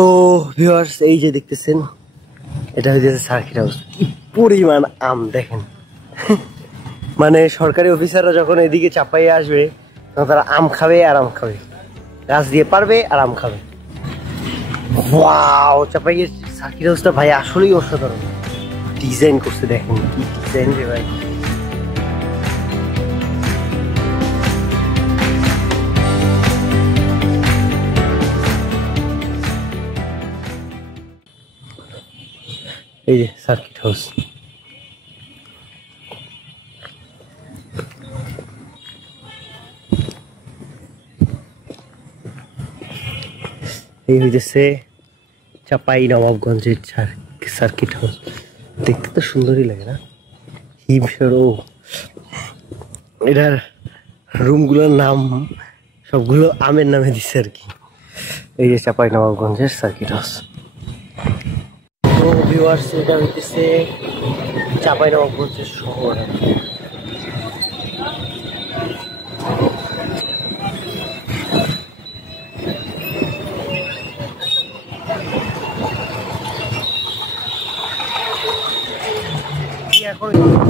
তো ভিউয়ার্স এই যে দেখতেছেন এটা হচ্ছে সার্কিট হাউস। কি পরিমাণ আম দেখেন। মানে সরকারি অফিসাররা যখন এদিকে চাপাইয়ে আসবে তখন তারা আম খাবে আর আম খাবে, গাছ দিয়ে পারবে আর আম খাবে। ওয়াও, চাপাইয়ে সার্কিট হাউসটা ভাই আসলেই অসাধারণ ডিজাইন করছে। দেখেন কি ডিজাইন রে ভাই। এই যে সার্কিট হাউস। এই হইতেছে চাপাই নবাবগঞ্জের সার্কিট হাউস। দেখতে তো সুন্দরই লাগে না? হিমসরো এটার রুমগুলোর নাম সবগুলো আমের নামে দিচ্ছে আর কি। এই যে চাপাই নবাবগঞ্জের সার্কিট হাউস। তো ভিউয়ার্স এটা হইতেছে চাপাই নবাবগঞ্জের শহর।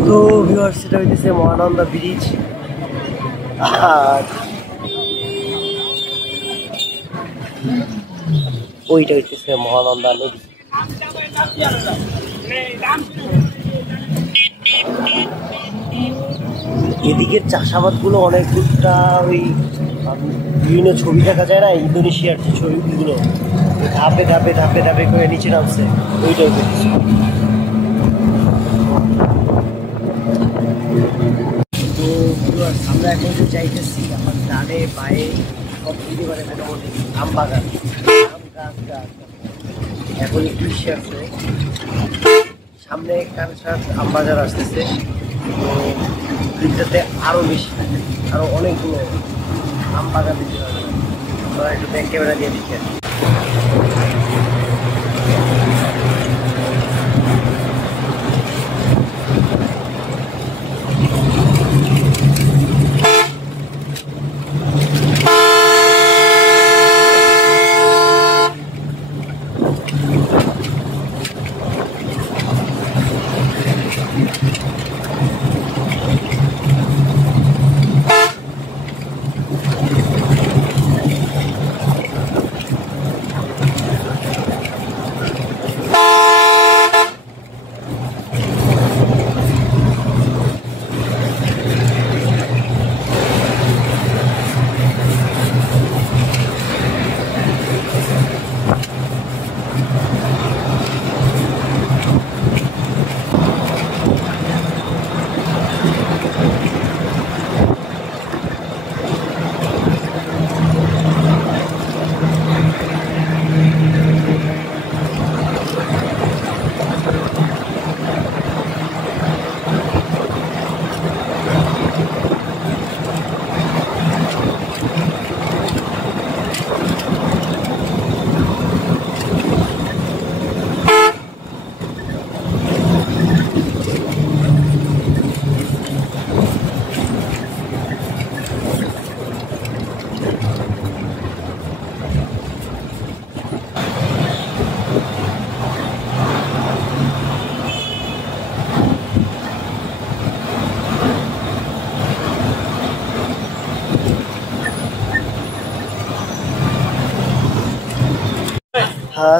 তো ভিউয়ার্স এটা হইতেছে মহানন্দা ব্রিজ। আর ওইটা হইতেছে মহানন্দা নদী। এদিকের চাষাবাদ গুলো অনেকটা ওই বিভিন্ন ছবি দেখা যায় না, ইন্দোনেশিয়ার যে ছবিগুলো ধাপে ধাপে ধাপে ধাপে করে নিচে নামছে, ওইটাই দেখছি। তো আমরা এখন যে চাইতেছি আমার ডানে বায়ে সব দিকে মানে মোটামুটি আম বাগান, আম গাছ গাছ। এখন একটু ইসে আছে, সামনে কানসার আম বাজার আসতেছে। তো দিকটাতে আরো বেশি, আরো অনেকগুলো আম বাগান দিতে হবে। আমরা একটু ব্যাক ক্যামেরা দিয়ে দেখি।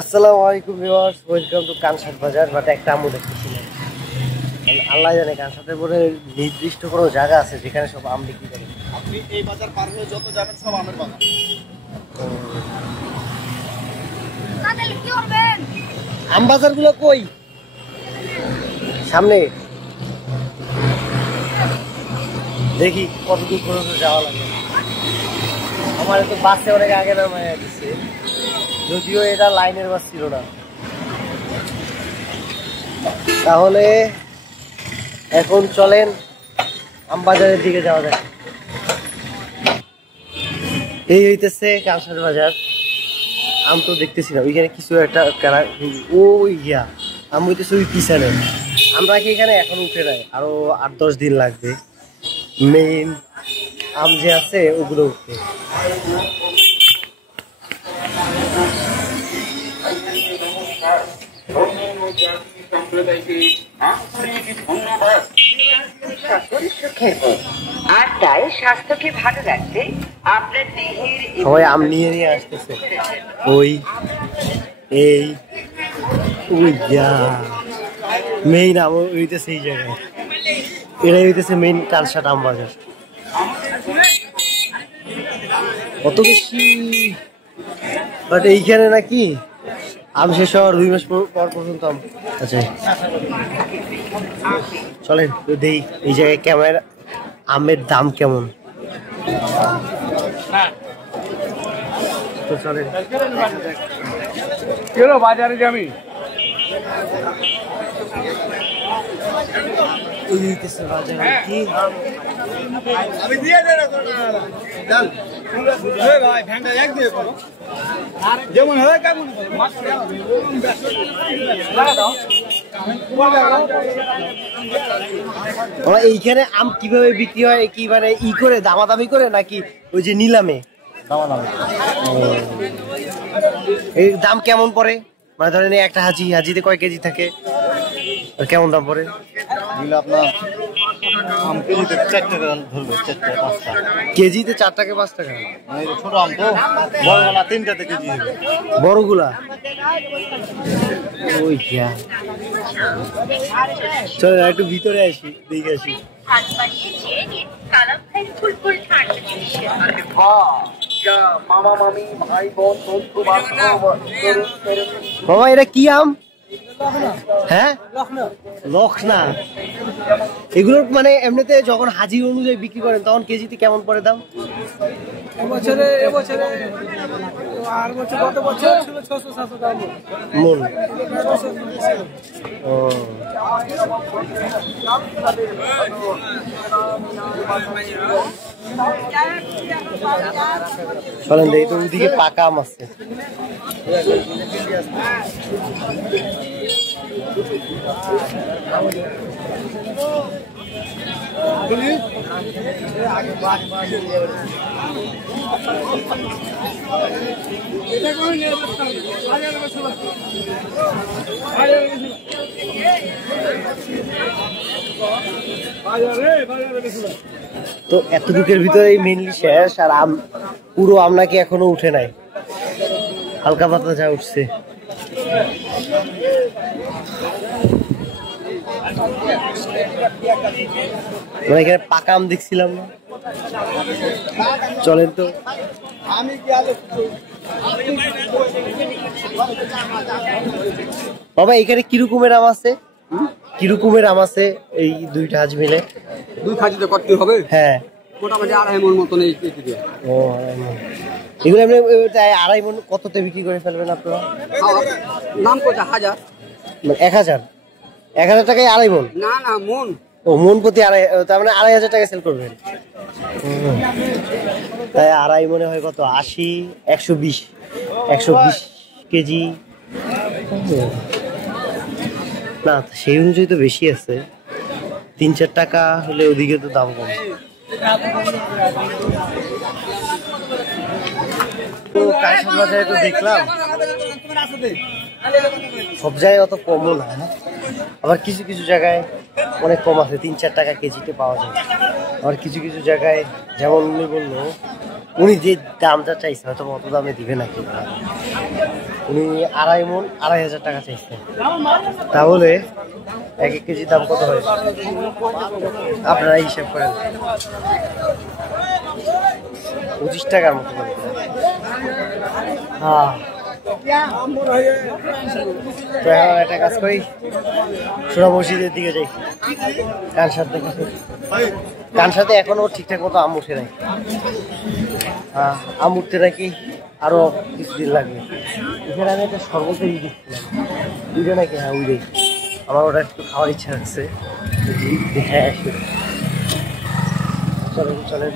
আসসালামু আলাইকুম ভিউয়ার্স, ওয়েলকাম টু কানসাট বাজার। বাট একটা আমু দেখতেছিলাম, আল্লাহ জানে কানসাটের পরে নির্দিষ্ট কোনো জায়গা আছে যেখানে সব আম বিক্রি করে। আপনি এই বাজার পার হয়ে যত যাবেন সব আমের বাগান। আম বাজার গুলো কই? সামনে দেখি কত দূর পর্যন্ত যাওয়া লাগে। আমার তো বাসে অনেক আগে নামায় দিচ্ছে, যদিও এটা লাইনের বাস ছিল না। তাহলে এখন চলেন আমবাজারের দিকে যাওয়া যায়। এই হইতেছে কানসাট বাজার। আম তো দেখতেছি না, ওইখানে কিছু একটা ওই গিয়া আম হইতেছে ওই পিছনে। আমরা কি এখানে এখন উঠে নাই, আরো 8-10 দিন লাগবে মেইন আম যে আছে ওগুলো উঠতে। আর তাই স্বাস্থ্যকে ভালো রাখতে আপনার দেহের সবাই আম নিয়ে নিয়ে আসতেছে। ওই এই ওই মেইন আম হইতেছে এই জায়গায়, এটাই হইতেছে মেইন কালসাট আম বাজার। অত বেশি বাট এইখানে নাকি আম শেষ হওয়ার 2 মাস পর পর্যন্ত আম আছে। চলেন দেই এই জায়গায় ক্যামেরা আমের দাম কেমন। তো চলেন বাজারে যাবি আমি দিয়ে ভাই ভ্যানটা এক দিয়ে যেমন হয় কেমন এইখানে আম কিভাবে বিক্রি হয়, কি মানে ই করে দামাদামি করে নাকি ওই যে নিলামে? এই দাম কেমন পড়ে? মানে ধরেন একটা হাজিতে কয় কেজি থাকে, কেমন দাম পড়ে? আপনার আম কেজিতে 4 টাকা ধরবে, 4 টাকা 5 টাকা কেজিতে 4 টাকা 5 টাকা। ছোট আম তো বড়গুলা 3 টাকা কেজি হবে। বড়গুলা ওই চল একটু ভিতরে আসি, দেখে আসি। মামা মামি ভাই বোন বন্ধু বান্ধব। বাবা এটা কি আম? হ্যাঁ লখনা। এগুলোর মানে এমনিতে যখন হাজির অনুযায়ী বিক্রি করেন তখন কেজিতে কেমন পড়ে দাম? এবছরে আর বছর গত বছর ছিল 600-700 টাকা মন। ও চলেন দেখি তো ওদিকে পাকা আম আছে। তো এতটুকের ভিতরে মেনলি শেষ, আর আম পুরো আম নাকি এখনো উঠে নাই, হালকা পাতলা যা উঠছে। মানে এখানে পাকা আম দেখছিলাম না। চলেন তো বাবা এখানে কিরকমের আম আছে? কিরকমের আম আছে এই দুইটা হাজ মিলে? 2 খাজিতে করতে হবে। হ্যাঁ মোটামুটি 2.5 মণ মতন এই কেজি। ও এগুলো এমনি 2.5 মণ কততে বিক্রি করে ফেলবেন আপনারা? নাম কোটা 1000। 1000 টাকায় 2.5 মণ? না না মণ। ও মণ প্রতি 2.5, তার মানে 2.500 টাকা সেল করবেন। তাই 2.5 মণে হয় কত? 80, 120 কেজি না, সেই অনুযায়ী তো বেশি আছে। 3-4 টাকা হলে ওদিকে তো দাম কম। বাজারে তো দেখলাম সব জায়গায় অত কমও না, আবার কিছু কিছু জায়গায় অনেক কম আছে, 3-4 টাকা কেজিতে পাওয়া যায়। আবার কিছু কিছু জায়গায় যেমন উনি বললো, উনি যে দামটা চাইছে হয়তো অত দামে দিবে না কেউ, উনি 2.5 মণ 2.500 টাকা চাইছেন। তাহলে 1 কেজি দাম কত হয় আপনারা হিসাব করেন? 25 টাকার মতো। হ্যাঁ তো এখন একটা কাজ করি, সোনা মসজিদের দিকে যাই। কানসাতে এখনো ঠিকঠাক মতো আম উঠে নাই। হ্যাঁ আম উঠতে নাকি আরো কিছুদিন লাগবে। এখানে আমি একটা শরবতের দেখছিলাম, ওইটা নাকি, হ্যাঁ ওই আমার ওটা একটু খাওয়ার ইচ্ছা আছে, দেখে আসি। চলেন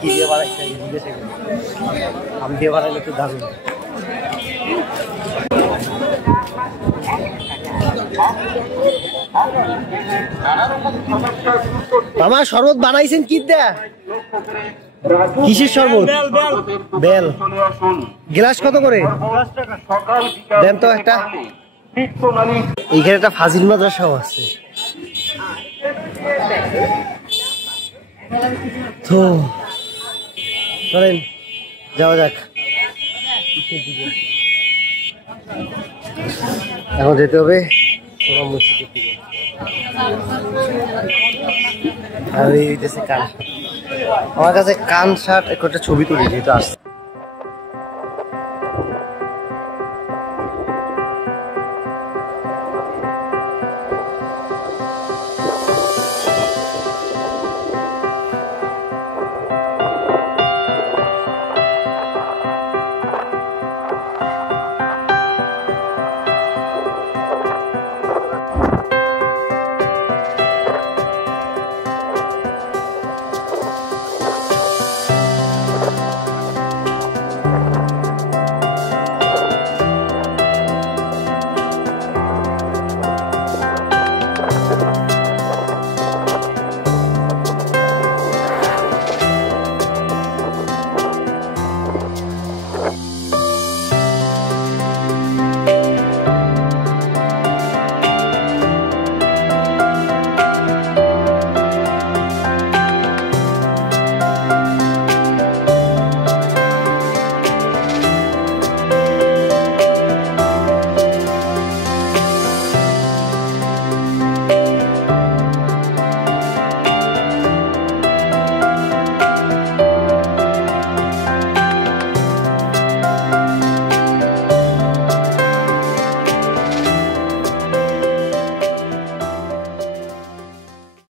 কি দিয়ে বানাইছে জিজ্ঞেস আম দিয়ে বানাইলে তো দারুণ। মামা শরবত বানাইছেন কি দেয়া? কিসের শরবত? বেল। গ্লাস কত করে দেন তো একটা? এইখানে একটা ফাজিল মাদ্রাসাও আছে। তো চলেন যাওয়া যাক। এখন যেতে হবে মসজিদের দিকে। আর এই হইতেছে কান, আমার কাছে কান শার্ট একটা ছবি তুলি যেহেতু আসছে।